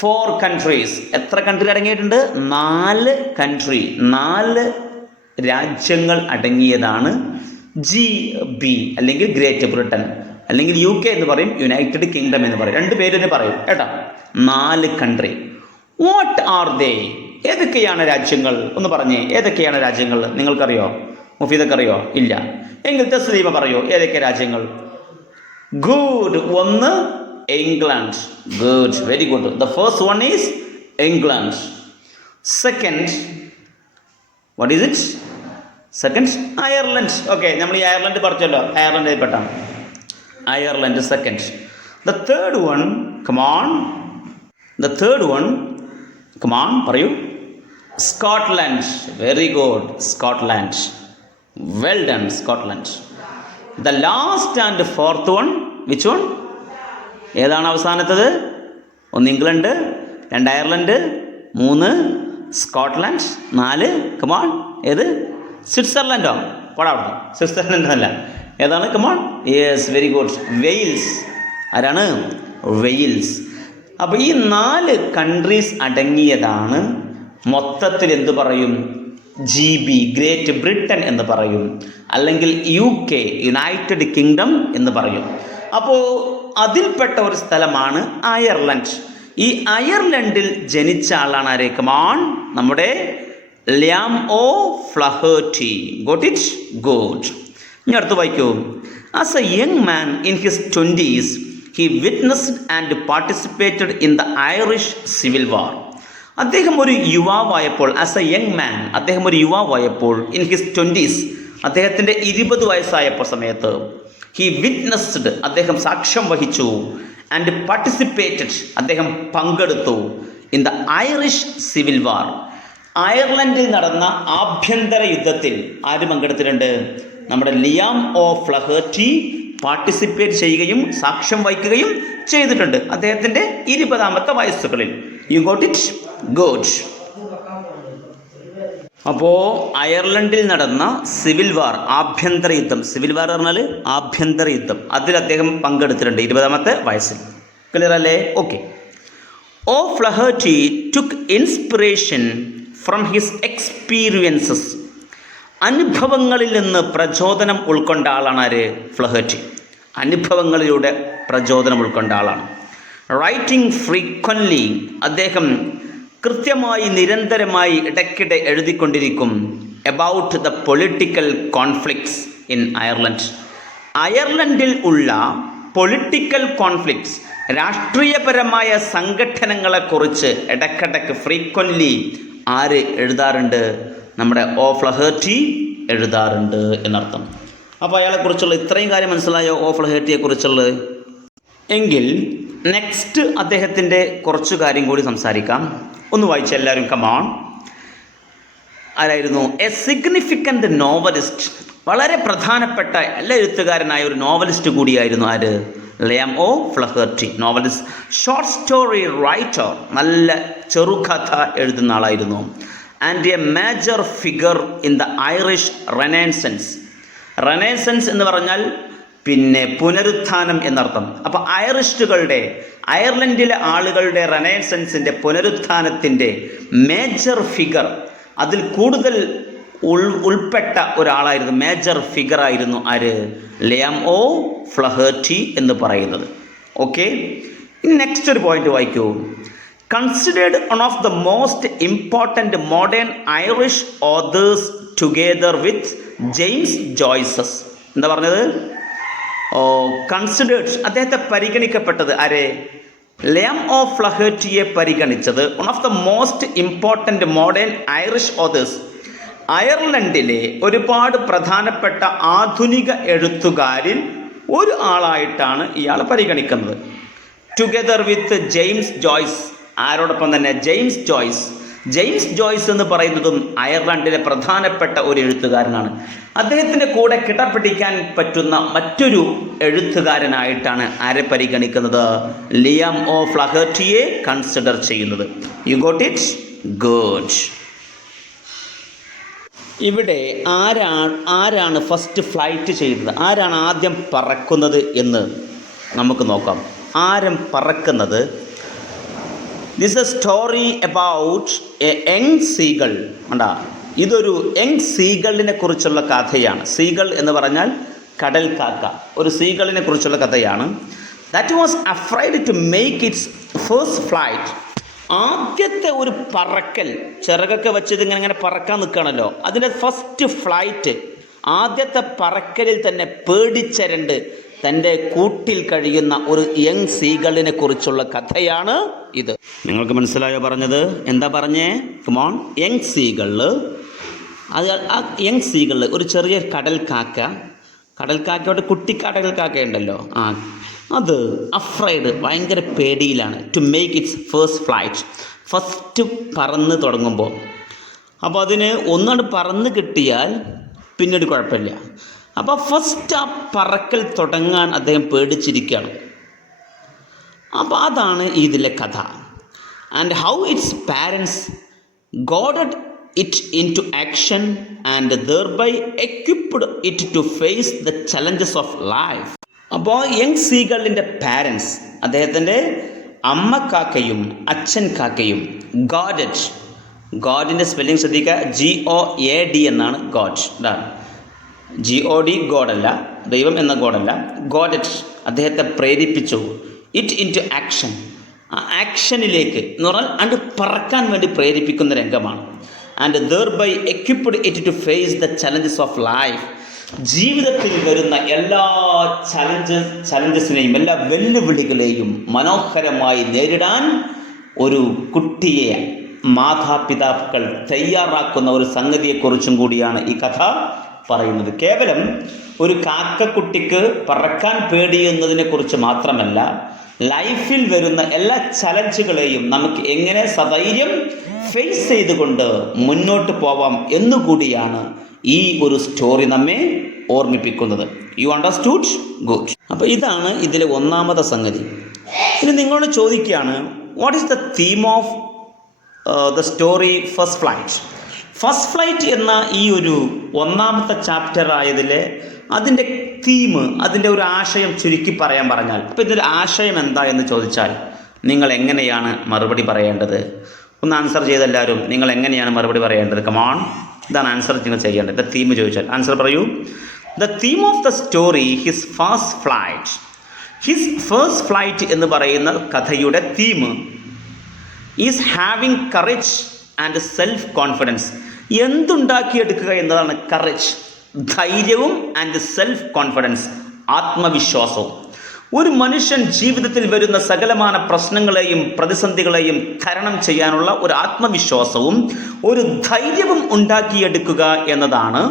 4 കൺട്രീസ്. എത്ര കൺട്രി അടങ്ങിയിട്ടുണ്ട്? 4 കൺട്രി, 4 രാജ്യങ്ങൾ അടങ്ങിയതാണ് GB അല്ലെങ്കിൽ ഗ്രേറ്റ് ബ്രിട്ടൻ, അല്ലെങ്കിൽ UK എന്ന് പറയും, യുണൈറ്റഡ് കിങ്ഡം എന്ന് പറയും. 2 പേര് തന്നെ പറയും കേട്ടോ. 4 കൺട്രി. What are they? ഏതൊക്കെയാണ് രാജ്യങ്ങൾ? ഒന്ന് പറഞ്ഞേ, ഏതൊക്കെയാണ് രാജ്യങ്ങൾ? നിങ്ങൾക്കറിയോ? മുഫീദക്കറിയോ? ഇല്ല. എങ്കിൽ തസ്ലീമ പറയോ ഏതൊക്കെ രാജ്യങ്ങൾ? Good. 1 England. Good, very good. The first one is England. Second, what is it? Second Ireland. Okay, നമ്മൾ ഈ അയർലൻഡ് പറഞ്ഞല്ലോ, അയർലൻഡിൽ പെട്ടാണ്. Ireland second. The third one, come on. The third one, come on പറയൂ. Scotland. Very good, Scotland. Well done, Scotland. The last and fourth one, which one? ഏതാണ് അവസാനത്തത്? 1 England, 2 Ireland, 3 Scotland, 4 come on ഏത്? സ്വിറ്റ്സർലൻഡോ? പോടാ. സ്വിറ്റ്സർലൻഡ് അല്ല. ഏതാണ്? Come on. Yes, very good. Wales. ആരാണ്? Wales. അപ്പോൾ ഈ 4 കൺട്രീസ് അടങ്ങിയതാണ് മൊത്തത്തിൽ എന്ത് പറയും? GB ഗ്രേറ്റ് ബ്രിട്ടൻ എന്ന് പറയും, അല്ലെങ്കിൽ UK യുണൈറ്റഡ് കിങ്ഡം എന്ന് പറയും. അപ്പോൾ അതിൽപ്പെട്ട ഒരു സ്ഥലമാണ് അയർലൻഡ്. ഈ അയർലൻഡിൽ ജനിച്ച ആളാണ് ആരെ? കമോൺ, നമ്മുടെ Liam O'Flaherty. Got it? Good. ഇനി അടുത്ത് വായിക്കൂ. As a young man in his 20s he witnessed and participated in the Irish Civil War. അദ്ദേഹം ഒരു യുവാവായപ്പോൾ, ആസ് എ യങ് മാൻ അദ്ദേഹം ഒരു യുവാവായപ്പോൾ, ഇൻ ഹിസ് 20s അദ്ദേഹത്തിൻ്റെ 20 വയസ്സായപ്പോൾ സമയത്ത്, ഹി വിറ്റ്നസ്ഡ് അദ്ദേഹം സാക്ഷ്യം വഹിച്ചു, ആൻഡ് പാർട്ടിസിപ്പേറ്റഡ് അദ്ദേഹം പങ്കെടുത്തു, in the Irish civil war. അയർലൻഡിൽ നടന്ന ആഭ്യന്തര യുദ്ധത്തിൽ ആര് പങ്കെടുത്തിട്ടുണ്ട്? നമ്മുടെ ലിയാം ഒ ഫ്ലഹേർട്ടി പാർട്ടിസിപ്പേറ്റ് ചെയ്യുകയും സാക്ഷ്യം വഹിക്കുകയും ചെയ്തിട്ടുണ്ട് അദ്ദേഹത്തിൻ്റെ 20ാമത്തെ വയസ്സുകളിൽ. You got it? ഗുഡ്. അപ്പോൾ അയർലൻഡിൽ നടന്ന സിവിൽ വാർ, ആഭ്യന്തര യുദ്ധം, സിവിൽ വാർ പറഞ്ഞാൽ ആഭ്യന്തര യുദ്ധം, അതിൽ അദ്ദേഹം പങ്കെടുത്തിട്ടുണ്ട് 20ാമത്തെ വയസ്സിൽ. ക്ലിയർ അല്ലേ? Okay. O'Flaherty took inspiration from his experiences. അനുഭവങ്ങളിൽ നിന്ന് പ്രചോദനം ഉൾക്കൊണ്ട ആളാണ് ആര്? ഫ്ലഹേർട്ടി. അനുഭവങ്ങളിലൂടെ പ്രചോദനം ഉൾക്കൊണ്ട ആളാണ്. റൈറ്റിംഗ് ഫ്രീക്വൻലി അദ്ദേഹം കൃത്യമായി നിരന്തരമായി ഇടയ്ക്കിടെ എഴുതിക്കൊണ്ടിരിക്കും about the political conflicts in Ireland. അയർലൻഡിൽ ഉള്ള പൊളിറ്റിക്കൽ കോൺഫ്ലിക്ട്സ്, രാഷ്ട്രീയപരമായ സംഘടനകളെക്കുറിച്ച് ഇടയ്ക്കിടയ്ക്ക് ഫ്രീക്വൻലി ആര് എഴുതാറുണ്ട്? നമ്മുടെ ഒ ഫ്ലഹേർട്ടി എഴുതാറുണ്ട് എന്നർത്ഥം. അപ്പോൾ അയാളെക്കുറിച്ചുള്ള ഇത്രയും കാര്യം മനസ്സിലായോ? ഒ ഫ്ലഹേർട്ടിയെക്കുറിച്ചുള്ളത്. എങ്കിൽ നെക്സ്റ്റ് അദ്ദേഹത്തിൻ്റെ കുറച്ച് കാര്യം കൂടി സംസാരിക്കാം. ഒന്ന് വായിച്ച എല്ലാവരും, കമോൺ. ആരായിരുന്നു? A significant novelist. വളരെ പ്രധാനപ്പെട്ട എല്ലാ എഴുത്തുകാരനായ ഒരു നോവലിസ്റ്റ് കൂടിയായിരുന്നു ആര്? Liam O'Flaherty. Novelist, short story writer, നല്ല ചെറുകഥ എഴുതുന്ന ആളായിരുന്നു. And a major figure in the Irish renaissance. Renaissance എന്ന് പറഞ്ഞാൽ പിന്നെ പുനരുത്ഥാനം എന്നർത്ഥം. അപ്പോൾ ഐറിഷുകളുടെ, അയർലൻഡിലെ ആളുകളുടെ റെനേസൻസിൻ്റെ പുനരുത്ഥാനത്തിൻ്റെ മേജർ ഫിഗർ, അതിൽ കൂടുതൽ ഉൾപ്പെട്ട ഒരാളായിരുന്നു, മേജർ ഫിഗറായിരുന്നു ആര്? ലിയാം ഒ ഫ്ലഹേർട്ടി എന്ന് പറയുന്നത്. ഓക്കെ, ഇനി നെക്സ്റ്റ് ഒരു പോയിന്റ് വായിക്കൂ. Considered one of the most important modern Irish authors together with James Joyce's. എന്താ പറഞ്ഞത്? കൺസിഡേർഡ്, അദ്ദേഹത്തെ പരിഗണിക്കപ്പെട്ടത് ആരെ? ലിയാം ഒ ഫ്ലഹേർട്ടിയെ പരിഗണിച്ചത് one of the most important modern Irish authors. അയർലൻഡിലെ ഒരുപാട് പ്രധാനപ്പെട്ട ആധുനിക എഴുത്തുകാരിൽ ഒരു ആളായിട്ടാണ് ഇയാൾ പരിഗണിക്കുന്നത്. ടുഗെദർ വിത്ത് ജെയിംസ് ജോയ്സ്, ആരോടൊപ്പം തന്നെ ജെയിംസ് ജോയ്സ് എന്ന് പറയുന്നതും അയർലൻഡിലെ പ്രധാനപ്പെട്ട ഒരു എഴുത്തുകാരനാണ്. അദ്ദേഹത്തിൻ്റെ കൂടെ കിടപിടിക്കാൻ പറ്റുന്ന മറ്റൊരു എഴുത്തുകാരനായിട്ടാണ് ആരെ പരിഗണിക്കുന്നത്? ലിയം ഒ ഫ്ലഹർട്ടിയെ കൺസിഡർ ചെയ്യുന്നത്. U got it? ഗുഡ്. ഇവിടെ ആരാണ് ഫസ്റ്റ് ഫ്ലൈറ്റ് ചെയ്തത്? ആരാണ് ആദ്യം പറക്കുന്നത് എന്ന് നമുക്ക് നോക്കാം. ആരും പറക്കുന്നത്? This a story about a young seagull. കണ്ടാ, ഇതൊരു യങ് സീഗളിനെ കുറിച്ചുള്ള കഥയാണ്. സീഗൾ എന്ന് പറഞ്ഞാൽ കടൽ കാക്ക. ഒരു സീഗളിനെ കുറിച്ചുള്ള കഥയാണ്. That was afraid to make its first flight. ആദ്യത്തെ ഒരു പറക്കൽ, ചിറകൊക്കെ വെച്ചത് ഇങ്ങനെ പറക്കാൻ നിൽക്കുകയാണല്ലോ, അതിൻ്റെ ഫസ്റ്റ് ഫ്ലൈറ്റ്, ആദ്യത്തെ പറക്കലിൽ തന്നെ പേടിച്ചരണ്ട് തൻ്റെ കൂട്ടിൽ കഴിയുന്ന ഒരു യങ് സീഗളിനെ കുറിച്ചുള്ള കഥയാണ് ഇത്. നിങ്ങൾക്ക് മനസ്സിലായോ പറഞ്ഞത്? എന്താ പറഞ്ഞേ? കമോൺ. യങ് സീഗള്, അത് ആ യങ് സീഗള് ഒരു ചെറിയ കടൽക്കാക്കയോട് കുട്ടി കടൽക്കാക്കയുണ്ടല്ലോ, അത് അഫ്രൈഡ്, ഭയങ്കര പേടിയിലാണ്. To make its first flight, first പറന്ന് തുടങ്ങുമ്പോൾ. അപ്പോൾ അതിന് ഒന്നാണ്ട് പറന്ന് കിട്ടിയാൽ പിന്നീട് കുഴപ്പമില്ല. അപ്പോൾ ഫസ്റ്റ് ആ പറക്കൽ തുടങ്ങാൻ അദ്ദേഹം പേടിച്ചിരിക്കുകയാണ്. അപ്പോൾ അതാണ് ഇതിലെ കഥ. And how its parents goaded it into action and thereby equipped it to face the challenges of life. അപ്പോൾ യങ് സീഗളിൻ്റെ പാരൻസ്, അദ്ദേഹത്തിൻ്റെ അമ്മ കാക്കയും അച്ഛൻ കാക്കയും, ഗോഡിൻ്റെ സ്പെല്ലിംഗ് ശ്രദ്ധിക്കുക, GOAD എന്നാണ് ഗോഡ്. GOD ഗോഡല്ല, ദൈവം എന്ന ഗോഡല്ല. ഗോഡറ്റ് അദ്ദേഹത്തെ പ്രേരിപ്പിച്ചു. ഇറ്റ് ഇൻ ടു ആക്ഷൻ, ആ ആക്ഷനിലേക്ക് എന്ന് പറഞ്ഞാൽ അണ്ട് പറക്കാൻ വേണ്ടി പ്രേരിപ്പിക്കുന്ന രംഗമാണ്. And thereby equipped it to face the challenges of life. ജീവിതത്തിൽ വരുന്ന എല്ലാ ചലഞ്ചസിനെയും എല്ലാ വെല്ലുവിളികളെയും മനോഹരമായി നേരിടാൻ ഒരു കുട്ടിയെ മാതാപിതാക്കൾ തയ്യാറാക്കുന്ന ഒരു സംഗതിയെക്കുറിച്ചും കൂടിയാണ് ഈ കഥ പറയുന്നത്. കേവലം ഒരു കാക്കക്കുട്ടിക്ക് പറക്കാൻ പേടിയുന്നതിനെക്കുറിച്ച് മാത്രമല്ല, ലൈഫിൽ വരുന്ന എല്ലാ ചലഞ്ചുകളെയും നമുക്ക് എങ്ങനെ സധൈര്യം ഫേസ് ചെയ്തുകൊണ്ട് മുന്നോട്ട് പോവാം എന്നുകൂടിയാണ് ഈ ഒരു സ്റ്റോറി നമ്മെ ഓർമ്മിപ്പിക്കുന്നത്. You understood? ഗുഡ്. അപ്പോൾ ഇതാണ് ഇതിലെ ഒന്നാമത്തെ സംഗതി. ഇനി നിങ്ങളോട് ചോദിക്കുകയാണ്, what is the theme of the story first flight? First flight എന്ന ഈ ഒരു ഒന്നാമത്തെ ചാപ്റ്റർ ആയതിലെ അതിൻ്റെ തീം, അതിൻ്റെ ഒരു ആശയം ചുരുക്കി പറയാൻ പറഞ്ഞാൽ, ഇപ്പോൾ ഇതിൻ്റെ ആശയം എന്താ എന്ന് ചോദിച്ചാൽ നിങ്ങൾ എങ്ങനെയാണ് മറുപടി പറയേണ്ടത്? ഒന്ന് ആൻസർ ചെയ്തെല്ലാവരും. നിങ്ങൾ എങ്ങനെയാണ് മറുപടി പറയേണ്ടത്? കമോൺ, ഇതാണ് ആൻസർ നിങ്ങൾ ചെയ്യേണ്ടത്. ദ തീം ചോദിച്ചാൽ ആൻസർ പറയൂ. The theme of the story his first flight. His first flight എന്ന് പറയുന്ന കഥയുടെ theme is having courage and self confidence. എന്തുണ്ടാക്കിയെടുക്കുക എന്നതാണ് കറേജ്, ധൈര്യവും, ആൻഡ് സെൽഫ് കോൺഫിഡൻസ്, ആത്മവിശ്വാസവും. ഒരു മനുഷ്യൻ ജീവിതത്തിൽ വരുന്ന സകലമാന പ്രശ്നങ്ങളെയും പ്രതിസന്ധികളെയും തരണം ചെയ്യാനുള്ള ഒരു ആത്മവിശ്വാസവും ഒരു ധൈര്യവും ഉണ്ടാക്കിയെടുക്കുക എന്നതാണ്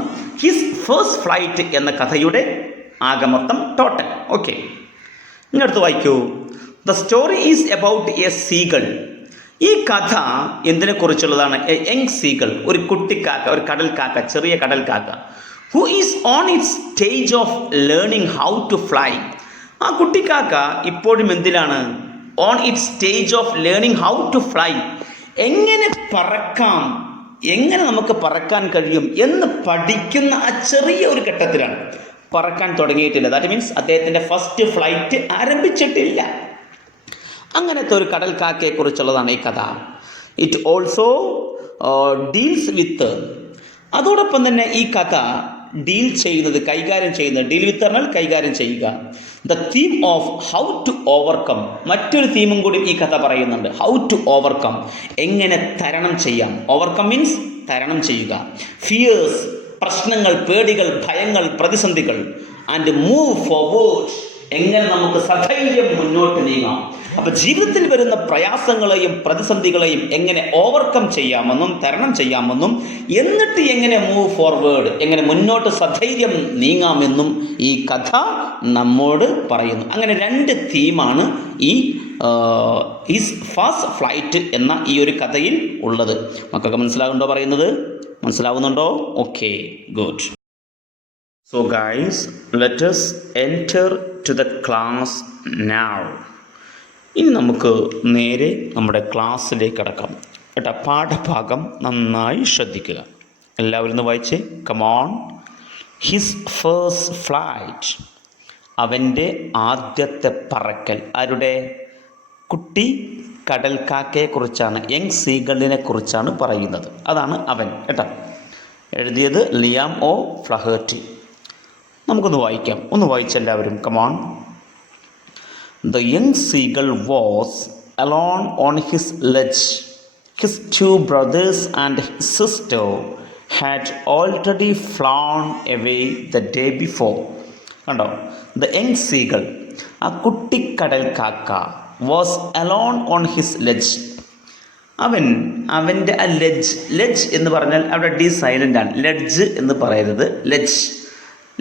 ഹിസ് ഫസ്റ്റ് ഫ്ലൈറ്റ് എന്ന കഥയുടെ ആകമൊത്തം ടോട്ടൽ. ഓക്കെ, ഇനി അടുത്ത് വായിക്കൂ. The story is about A seagull. ഈ കഥ എന്തിനെക്കുറിച്ചുള്ളതാണ്? എ യങ് സീഗൾ, ഒരു കുട്ടിക്കാക്ക, ഒരു കടൽക്കാക്ക, ചെറിയ കടൽക്കാക്ക, who is on its stage of learning how to fly. ആ കുട്ടിക്കാക്ക ഇപ്പോഴും എന്തിലാണ്? On its stage of learning how to fly. എങ്ങനെ പറക്കാം, എങ്ങനെ നമുക്ക് പറക്കാൻ കഴിയും എന്ന് പഠിക്കുന്ന ആ ചെറിയ ഒരു ഘട്ടത്തിലാണ്. പറക്കാൻ തുടങ്ങിയിട്ടില്ല. ദാറ്റ് മീൻസ് അദ്ദേഹത്തിൻ്റെ ഫസ്റ്റ് ഫ്ലൈറ്റ് ആരംഭിച്ചിട്ടില്ല. അങ്ങനത്തെ ഒരു കടൽക്കാക്കയെക്കുറിച്ചുള്ളതാണ് ഈ കഥ. ഇറ്റ് ഓൾസോ ഡീൽസ് വിത്ത്, അതോടൊപ്പം തന്നെ ഈ കഥ ഡീൽ ചെയ്യുന്നത്, കൈകാര്യം ചെയ്യുന്നത്, ഡീൽ വിത്ത് പറഞ്ഞാൽ കൈകാര്യം ചെയ്യുക. The theme of how to overcome, മറ്റൊരു തീമും കൂടി ഈ കഥ പറയുന്നുണ്ട്. ഹൗ ടു ഓവർകം, എങ്ങനെ തരണം ചെയ്യാം. ഓവർകം മീൻസ് തരണം ചെയ്യുക. ഫിയേഴ്സ്, പ്രശ്നങ്ങൾ, പേടികൾ, ഭയങ്ങൾ, പ്രതിസന്ധികൾ. ആൻഡ് മൂവ് ഫോർവേഡ്, എങ്ങനെ നമുക്ക് സധൈര്യം മുന്നോട്ട് നീങ്ങാം. അപ്പോൾ ജീവിതത്തിൽ വരുന്ന പ്രയാസങ്ങളെയും പ്രതിസന്ധികളെയും എങ്ങനെ ഓവർകം ചെയ്യാമെന്നും തരണം ചെയ്യാമെന്നും എന്നിട്ട് എങ്ങനെ മൂവ് ഫോർവേഡ്, എങ്ങനെ മുന്നോട്ട് സധൈര്യം നീങ്ങാമെന്നും ഈ കഥ നമ്മോട് പറയുന്നു. അങ്ങനെ 2 തീമാണ് ഈ ഹിസ് ഫസ്റ്റ് ഫ്ലൈറ്റ് എന്ന ഈ ഒരു കഥയിൽ ഉള്ളത്. മക്കൾക്ക് മനസ്സിലാകുന്നുണ്ടോ പറയുന്നത്? മനസ്സിലാവുന്നുണ്ടോ? Okay, good. So guys, let us enter to the class now. ഇനി നമുക്ക് നേരെ നമ്മുടെ ക്ലാസ്സിലേക്ക് കടക്കാം കേട്ടോ. പാഠഭാഗം നന്നായി ശ്രദ്ധിക്കുക. എല്ലാവരും ഒന്ന് വായിച്ചേ. കമോൺ. ഹിസ് ഫസ്റ്റ് ഫ്ലൈറ്റ്, അവൻ്റെ ആദ്യത്തെ പറക്കൽ. ആരുടെ? കുട്ടി കടൽക്കാക്കയെക്കുറിച്ചാണ്, യങ് സീഗളിനെ കുറിച്ചാണ് പറയുന്നത്. അതാണ് അവൻ കേട്ടോ. എഴുതിയത് ലിയാം ഒ ഫ്ലഹേർട്ടി. നമുക്കൊന്ന് വായിക്കാം. ഒന്ന് വായിച്ചെല്ലാവരും. Come on. The young seagull was alone on his ledge. His 2 brothers and his sister had already flown away the day before. കണ്ടോ? The young seagull, ആ കുട്ടിക്കടൽ കാക്ക, was alone on his ledge. അവൻ്റെ ആ ledge എന്ന് പറഞ്ഞാൽ അവിടെ ഡി സൈലൻ്റ് ആണ്. Ledge എന്ന് പറയരുത്,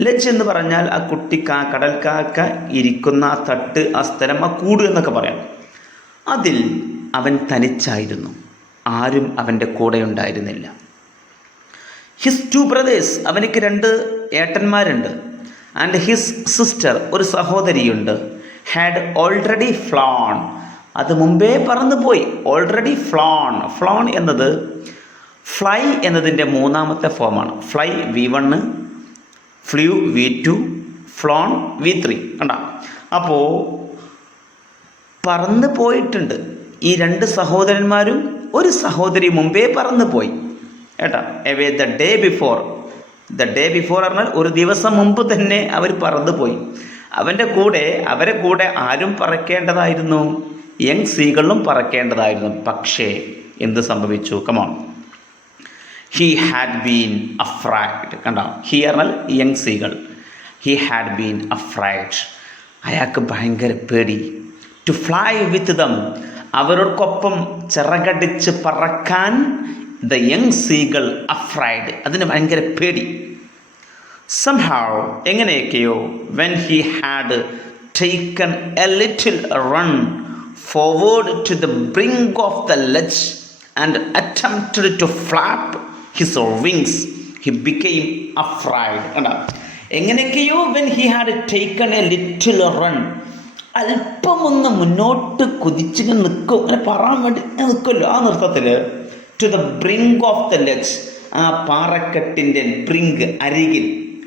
ലെഡ്ജ് എന്ന് പറഞ്ഞാൽ ആ കടൽക്കാക്ക ഇരിക്കുന്ന ആ തട്ട്, ആ സ്ഥലം, ആ കൂട് എന്നൊക്കെ പറയാം. അതിൽ അവൻ തനിച്ചായിരുന്നു, ആരും അവൻ്റെ കൂടെ ഉണ്ടായിരുന്നില്ല. ഹിസ് 2 ബ്രദേഴ്സ്, അവനിക്ക് 2 ഏട്ടന്മാരുണ്ട്. ആൻഡ് ഹിസ് സിസ്റ്റർ, ഒരു സഹോദരിയുണ്ട്. ഹാഡ് ഓൾറെഡി ഫ്ലോൺ, അത് മുമ്പേ പറന്നു പോയി. ഓൾറെഡി ഫ്ലോൺ എന്നത് ഫ്ലൈ എന്നതിൻ്റെ 3ാമത്തെ ഫോമാണ്. Fly V1, flew V2, flown V3. കണ്ട, അപ്പോൾ പറന്ന് പോയിട്ടുണ്ട്. ഈ 2 സഹോദരന്മാരും ഒരു സഹോദരി മുമ്പേ പറന്നു പോയി കേട്ടോ. എവേ ദ ഡേ ബിഫോർ പറഞ്ഞാൽ ഒരു ദിവസം മുമ്പ് തന്നെ അവർ പറന്നു പോയി. അവരെ കൂടെ ആരും പറക്കേണ്ടതായിരുന്നു? യങ് സീകളിലും പറക്കേണ്ടതായിരുന്നു. പക്ഷേ എന്ത് സംഭവിച്ചു? Come on. He had been afraid. കണ്ടോ? ഹി പറഞ്ഞാൽ young സീകൾ. He had been afraid. അയാൾക്ക് ഭയങ്കര പേടി. ടു ഫ്ലൈ വിത്ത് ദം, അവരോടൊപ്പം ചിറകടിച്ച് പറക്കാൻ. ദ യങ് സീകൾ അഫ്രൈഡ്, അതിന് ഭയങ്കര പേടി. സംഹൗ, എങ്ങനെയൊക്കെയോ, when he had taken a little run forward to the brink of the ledge and attempted to flap his wings, he became afraid. കണ്ടോ? എങ്ങനെയൊക്കെയോ when he had taken a little run, അല്പം ഒന്ന് മുന്നോട്ട് കുതിച്ചിങ്ങനെ നിൽക്കും, അങ്ങനെ പറയാൻ വേണ്ടി നിൽക്കുമല്ലോ ആ നൃത്തത്തിൽ. To the brink of the ledge, ആ പാറക്കെട്ടിൻ്റെ ബ്രിങ്ക്, അരികിൽ.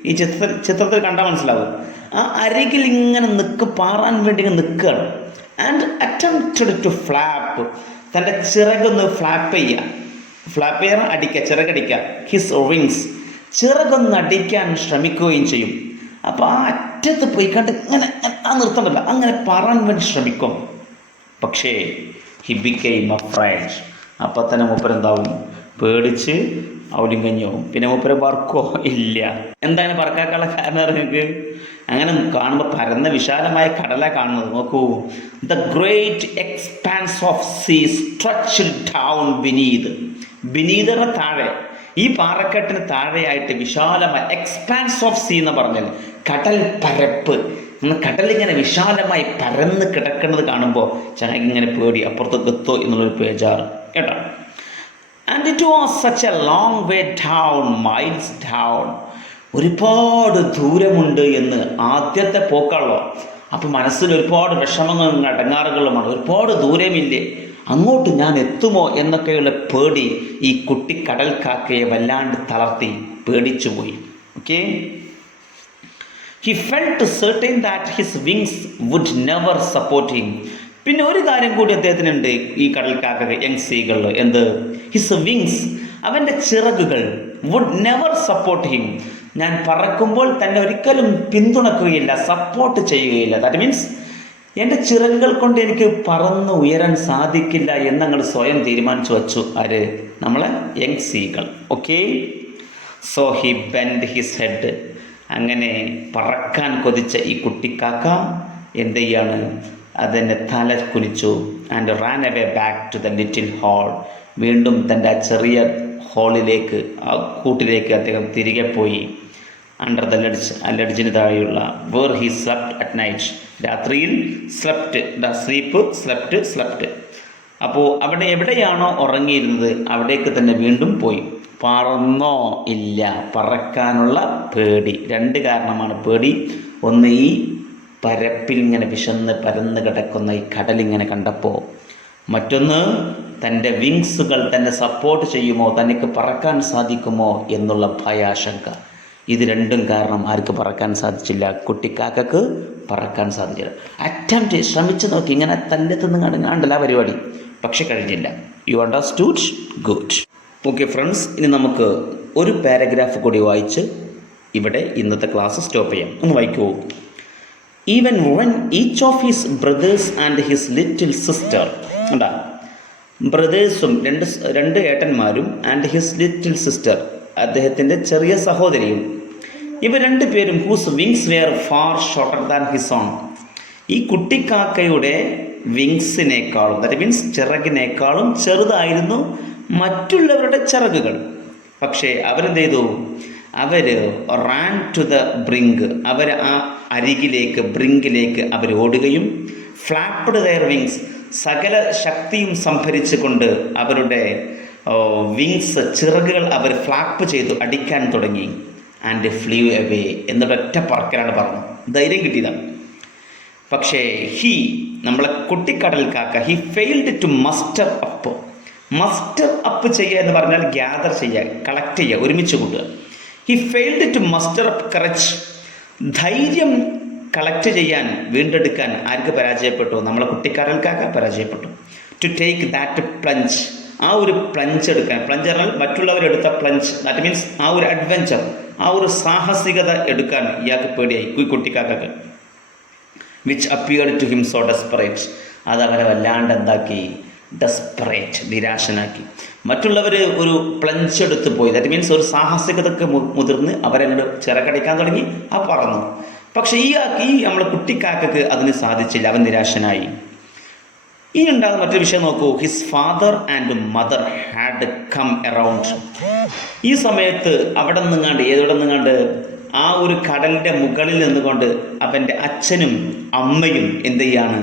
ഈ ചിത്രത്തിൽ കണ്ടാൽ മനസ്സിലാവും. ആ അരികിൽ ഇങ്ങനെ പാറാൻ വേണ്ടി ഇങ്ങനെ നിൽക്കുകയാണ്. ആൻഡ് അറ്റംപ്റ്റഡ് ടു ഫ്ലാപ്പ്, തൻ്റെ ചിറകൊന്ന് ഫ്ലാപ്പ് ചെയ്യാൻ അടിക്കുക, ചിറകടിക്കുക. ഹിസ് വിങ്സ്, ചിറകൊന്ന് അടിക്കാൻ ശ്രമിക്കുകയും ചെയ്യും. അപ്പോൾ ആ അറ്റത്ത് പോയി കണ്ട് ഇങ്ങനെ ആ നിർത്തമല്ല, അങ്ങനെ പാറാൻ വേണ്ടി ശ്രമിക്കും. പക്ഷേ ഹി ബിക്കെയിം അഫ്രൈഡ്, അപ്പം തന്നെ മൂപ്പരെന്താവും? പേടിച്ച് ഔലിയും കഞ്ഞാവും. പിന്നെ മൂപ്പര് പറക്കോ? ഇല്ല. എന്താണ് പറക്കാനുള്ള കാരണം നിങ്ങൾക്ക്? അങ്ങനെ കാണുമ്പോൾ പരന്ന വിശാലമായ കടല കാണുന്നത്. നോക്കൂ. The great expanse of sea stretched down beneath. ബിനീതിന് താഴെ, ഈ പാറക്കെട്ടിന് താഴെയായിട്ട് വിശാലമായ, എക്സ്പാൻസ് ഓഫ് സീ എന്ന് പറഞ്ഞാൽ കടൽ പരപ്പ്. കടലിങ്ങനെ വിശാലമായി പരന്ന് കിടക്കുന്നത് കാണുമ്പോൾ ചങ്ങയ്ക്ക് ഇങ്ങനെ പേടി, അപ്പുറത്തേക്ക് എത്തോ എന്നുള്ളൊരു പേജാറ് കേട്ടോ. And it was such A long way down, miles down. ഒരുപാട് ദൂരമുണ്ട് എന്ന് ആദ്യത്തെ പോക്കാണല്ലോ. അപ്പം മനസ്സിൽ ഒരുപാട് വിഷമങ്ങളും അടങ്ങാറുകളുമാണ്. ഒരുപാട് ദൂരമില്ലേ, അങ്ങോട്ട് ഞാൻ എത്തുമോ എന്നൊക്കെയുള്ള പേടി ഈ കുട്ടി കടൽക്കാക്കയെ വല്ലാണ്ട് തളർത്തി, പേടിച്ചു പോയി. Okay. He felt certain that his wings would never support him. പിന്നെ ഒരു കാര്യം കൂടി അദ്ദേഹത്തിനുണ്ട്, ഈ കടൽക്കാക്ക യങ് സീകൾ. എന്ത്? ഹിസ് വിങ്സ്, അവൻ്റെ ചിറകുകൾ, വുഡ് നെവർ സപ്പോർട്ട് ഹിം, ഞാൻ പറക്കുമ്പോൾ തന്നെ ഒരിക്കലും പിന്തുണക്കുകയില്ല, സപ്പോർട്ട് ചെയ്യുകയില്ല. ദാറ്റ് മീൻസ് എൻ്റെ ചിറകുകൾ കൊണ്ട് എനിക്ക് പറന്ന് ഉയരാൻ സാധിക്കില്ല എന്നങ്ങൾ സ്വയം തീരുമാനിച്ചു വച്ചു. ആര്? നമ്മളെ young seagull. Okay. So he bend his head. അങ്ങനെ പറക്കാൻ കൊതിച്ച ഈ കുട്ടിക്കാക്ക എന്ത് ചെയ്യാണ്? അതിൻ്റെ തല കുനിച്ചു. And ran away back to the little hole. വീണ്ടും തൻ്റെ ആ ചെറിയ ഹാളിലേക്ക്, ആ കൂട്ടിലേക്ക് അദ്ദേഹം തിരികെ പോയി. അണ്ടർ ദ ലെഡ്ജ്, ആ ലെഡ്ജിന് താഴെയുള്ള where he slept at night. രാത്രിയിൽ സ്ലെപ്റ്റ്, സ്ലെപ്റ്റ്. അപ്പോൾ അവിടെ എവിടെയാണോ ഉറങ്ങിയിരുന്നത് അവിടേക്ക് തന്നെ വീണ്ടും പോയി. പറന്നോ? ഇല്ല. പറക്കാനുള്ള പേടി. 2 കാരണമാണ് പേടി. ഒന്ന്, ഈ പരപ്പിൽ ഇങ്ങനെ വിശന്ന് പരന്ന് കിടക്കുന്ന ഈ കടലിങ്ങനെ കണ്ടപ്പോൾ. മറ്റൊന്ന്, തൻ്റെ വിങ്സുകൾ തന്നെ സപ്പോർട്ട് ചെയ്യുമോ, തനിക്ക് പറക്കാൻ സാധിക്കുമോ എന്നുള്ള ഭയാശങ്ക. ഇത് 2 കാരണം ആർക്ക് പറക്കാൻ സാധിച്ചില്ല? കുട്ടിക്കാക്കക്ക് പറക്കാൻ സാധിച്ചില്ല. അറ്റംപ്റ്റ് ശ്രമിച്ചു നോക്കി, ഇങ്ങനെ തല്ലെത്തുനിന്ന് കണ്ടല്ല പരിപാടി, പക്ഷെ കഴിഞ്ഞില്ല. U understood? Good. Okay friends, ഇനി നമുക്ക് ഒരു പാരഗ്രാഫ് കൂടി വായിച്ച് ഇവിടെ ഇന്നത്തെ ക്ലാസ് സ്റ്റോപ്പ് ചെയ്യാം. ഒന്ന് വായിക്കൂ. Even when each of his brothers and his little sister. കണ്ടാ, ബ്രദേഴ്സും രണ്ട് ഏട്ടന്മാരും ആൻഡ് ഹിസ് ലിറ്റിൽ സിസ്റ്റർ, അദ്ദേഹത്തിൻ്റെ ചെറിയ സഹോദരിയും. ഇവർ 2 പേരും whose wings were far shorter than his own. ഈ കുട്ടിക്കാക്കയുടെ വിങ്സിനേക്കാളും, ദാറ്റ് മീൻസ് ചിറകിനേക്കാളും ചെറുതായിരുന്നു മറ്റുള്ളവരുടെ ചിറകുകൾ. പക്ഷേ അവരെന്ത് ചെയ്തു? അവർ റാൻ ടു ദ ബ്രിങ്ക്, അവർ ആ അരികിലേക്ക്, ബ്രിങ്കിലേക്ക് അവർ ഓടുകയും ഫ്ലാപ്പ്ഡ് ദെയർ വിങ്സ്, സകല ശക്തിയും സംഭരിച്ചു കൊണ്ട് അവരുടെ വിങ്സ്, ചിറകുകൾ അവർ ഫ്ലാപ്പ് ചെയ്തു, അടിക്കാൻ തുടങ്ങി. ആൻഡ് ഫ്ലീവ് അവേ എന്നൊരൊറ്റ പറക്കലാണ് പറഞ്ഞത്. ധൈര്യം കിട്ടിയതാണ്. പക്ഷേ നമ്മളെ കുട്ടിക്കടൽ കാക്ക, he failed to muster up. Muster up ചെയ്യുക എന്ന് പറഞ്ഞാൽ ഗ്യാദർ ചെയ്യുക, കളക്ട് ചെയ്യുക, ഒരുമിച്ച് കൂട്ടുക. He failed to muster up courage. ധൈര്യം കളക്ട് ചെയ്യാൻ, വീണ്ടെടുക്കാൻ ആർക്ക് പരാജയപ്പെട്ടു? നമ്മളെ കുട്ടിക്കടൽ കാക്ക പരാജയപ്പെട്ടു. ടു ടേക്ക് ദാറ്റ് പ്ലഞ്ച്, ആ ഒരു പ്ലഞ്ച് എടുക്കാൻ. പ്ലഞ്ച് പറഞ്ഞാൽ മറ്റുള്ളവരെടുത്ത പ്ലഞ്ച്, ദാറ്റ് മീൻസ് ആ ഒരു അഡ്വഞ്ചർ, ആ ഒരു സാഹസികത എടുക്കാൻ ഇയാൾക്ക് പേടിയായി, കുട്ടിക്കാക്കക്ക്. Which appeared to him so desperate. അത് അവരെ വല്ലാണ്ട് എന്താക്കി? ഡെസ്പറേറ്റ്, നിരാശനാക്കി. മറ്റുള്ളവർ ഒരു പ്ലഞ്ച് എടുത്ത് പോയി, ദാറ്റ് മീൻസ് ഒരു സാഹസികതയ്ക്ക് മുതിർന്ന് അവരങ്ങോട്ട് ചിറകടിക്കാൻ തുടങ്ങി, ആ പറന്നു. പക്ഷേ ഈ നമ്മളെ കുട്ടിക്കാക്കക്ക് അതിന് സാധിച്ചില്ല, അവൻ നിരാശനായി. ഈ ഉണ്ടാകുന്ന മറ്റൊരു വിഷയം നോക്കൂ. His father and mother had come around. ഈ സമയത്ത് അവിടെ നിന്നുകൊണ്ട് ആ ഒരു കടലിൻ്റെ മുകളിൽ നിന്നുകൊണ്ട് അവൻ്റെ അച്ഛനും അമ്മയും എന്ത് ചെയ്യാണ്?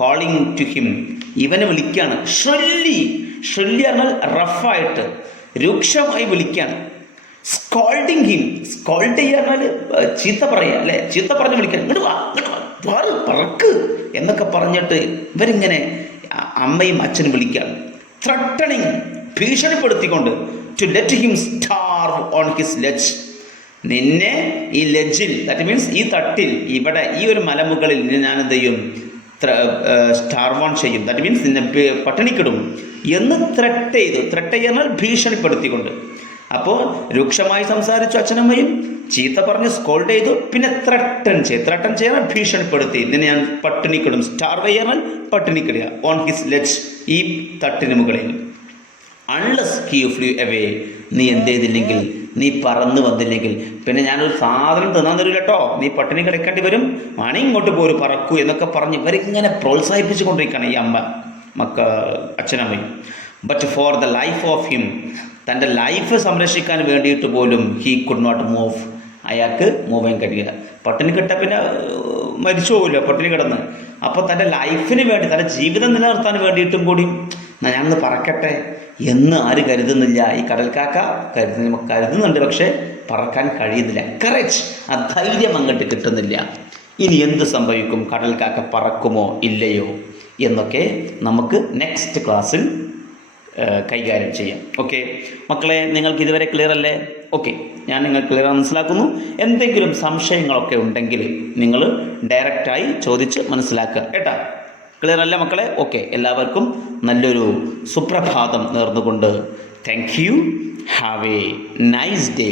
കോളിംഗ് ടു ഹിം, ഇവനെ വിളിക്കുകയാണ്. ഷ്രെല്ലി പറഞ്ഞാൽ റഫായിട്ട്, രൂക്ഷമായി വിളിക്കുകയാണ്. സ്കോൾഡിങ് ഹിം, സ്കോൾഡ് ചെയ്യുക പറഞ്ഞാൽ ചീത്ത പറയുക അല്ലേ, ചീത്ത പറഞ്ഞ് വിളിക്കാൻ, ഇങ്ങോട്ട് വാ, പറക്ക് എന്നൊക്കെ പറഞ്ഞിട്ട് ഇവരിങ്ങനെ അമ്മയും അച്ഛനും വിളിക്കുകയാണ്. ത്രട്ടണിങ്, ഭീഷണിപ്പെടുത്തിക്കൊണ്ട്. To let him starve on his ledge. നിന്നെ ഈ ലെഡ്ജിൽ, ദാറ്റ് മീൻസ് ഈ തട്ടിൽ, ഇവിടെ ഈ ഒരു മലമുകളിൽ ഞാൻ എന്ത് ചെയ്യും? സ്റ്റാർവ് ഓൺ ചെയ്യും, ദാറ്റ് മീൻസ് നിന്നെ പട്ടിണിക്കിടും എന്ന് ത്രട്ട് ചെയ്തു. ത്രട്ട് ചെയ്യാൻ ഭീഷണിപ്പെടുത്തിക്കൊണ്ട്. അപ്പോൾ രൂക്ഷമായി സംസാരിച്ചു അച്ഛനമ്മയും, ചീത്ത പറഞ്ഞ് സ്കോൾഡ് ചെയ്തു, പിന്നെ ത്രട്ടൺ ചെയ്യാൻ ഭീഷണിപ്പെടുത്തി, നിന്നെ ഞാൻ പട്ടിണിക്കിടും. സ്റ്റാർവ് ചെയ്യാൻ പട്ടിണിക്കിടുക. ഓൺ ഹിസ് ലെഡ്ജ്, ഈ തട്ടിന് മുകളിൽ. അൺലെസ് ഹി ഫ്ലൂ അവേ, നീ എന്ത് ചെയ്തില്ലെങ്കിൽ, നീ പറന്ന് വന്നില്ലെങ്കിൽ പിന്നെ ഞാനൊരു സാധനം തിന്നാൻ തരില്ല കേട്ടോ, നീ പട്ടിണി കിടക്കേണ്ടി വരും, മണി ഇങ്ങോട്ട് പോരും, പറക്കൂ എന്നൊക്കെ പറഞ്ഞ് ഇവരിങ്ങനെ പ്രോത്സാഹിപ്പിച്ചു കൊണ്ടിരിക്കുകയാണ് ഈ അച്ഛനമ്മയും. But for the life of him, തൻ്റെ ലൈഫ് സംരക്ഷിക്കാൻ വേണ്ടിയിട്ട് പോലും ഹീ കുഡ് നോട്ട് മൂവ്, അയാൾക്ക് മൂവ് ചെയ്യാൻ കഴിയുക. പട്ടിണി കിട്ട പിന്നെ മരിച്ചു പോവില്ല പട്ടിണി കിടന്ന്. അപ്പോൾ തൻ്റെ ലൈഫിന് വേണ്ടി, തൻ്റെ ജീവിതം നിലനിർത്താൻ വേണ്ടിയിട്ടും കൂടി ഞാനൊന്ന് പറക്കട്ടെ എന്ന് ആര് കരുതുന്നില്ല? ഈ കടൽക്കാക്ക കരുതുന്നുണ്ട്, പക്ഷേ പറക്കാൻ കഴിയുന്നില്ല. കറേജ്, ആ ധൈര്യം അങ്ങോട്ട് കിട്ടുന്നില്ല. ഇനി എന്ത് സംഭവിക്കും? കടൽക്കാക്ക പറക്കുമോ ഇല്ലയോ എന്നൊക്കെ നമുക്ക് നെക്സ്റ്റ് ക്ലാസ്സിൽ കൈകാര്യം ചെയ്യാം. ഓക്കെ മക്കളെ, നിങ്ങൾക്ക് ഇതുവരെ ക്ലിയർ അല്ലേ? ഓക്കെ, ഞാൻ നിങ്ങൾ ക്ലിയർ മനസ്സിലാക്കുന്നു. എന്തെങ്കിലും സംശയങ്ങളൊക്കെ ഉണ്ടെങ്കിൽ നിങ്ങൾ ഡയറക്റ്റായി ചോദിച്ച് മനസ്സിലാക്കുക കേട്ടോ. ക്ലിയർ അല്ലേ മക്കളെ? ഓക്കെ, എല്ലാവർക്കും നല്ലൊരു സുപ്രഭാതം നേർന്നുകൊണ്ട് thank you. Have A nice day.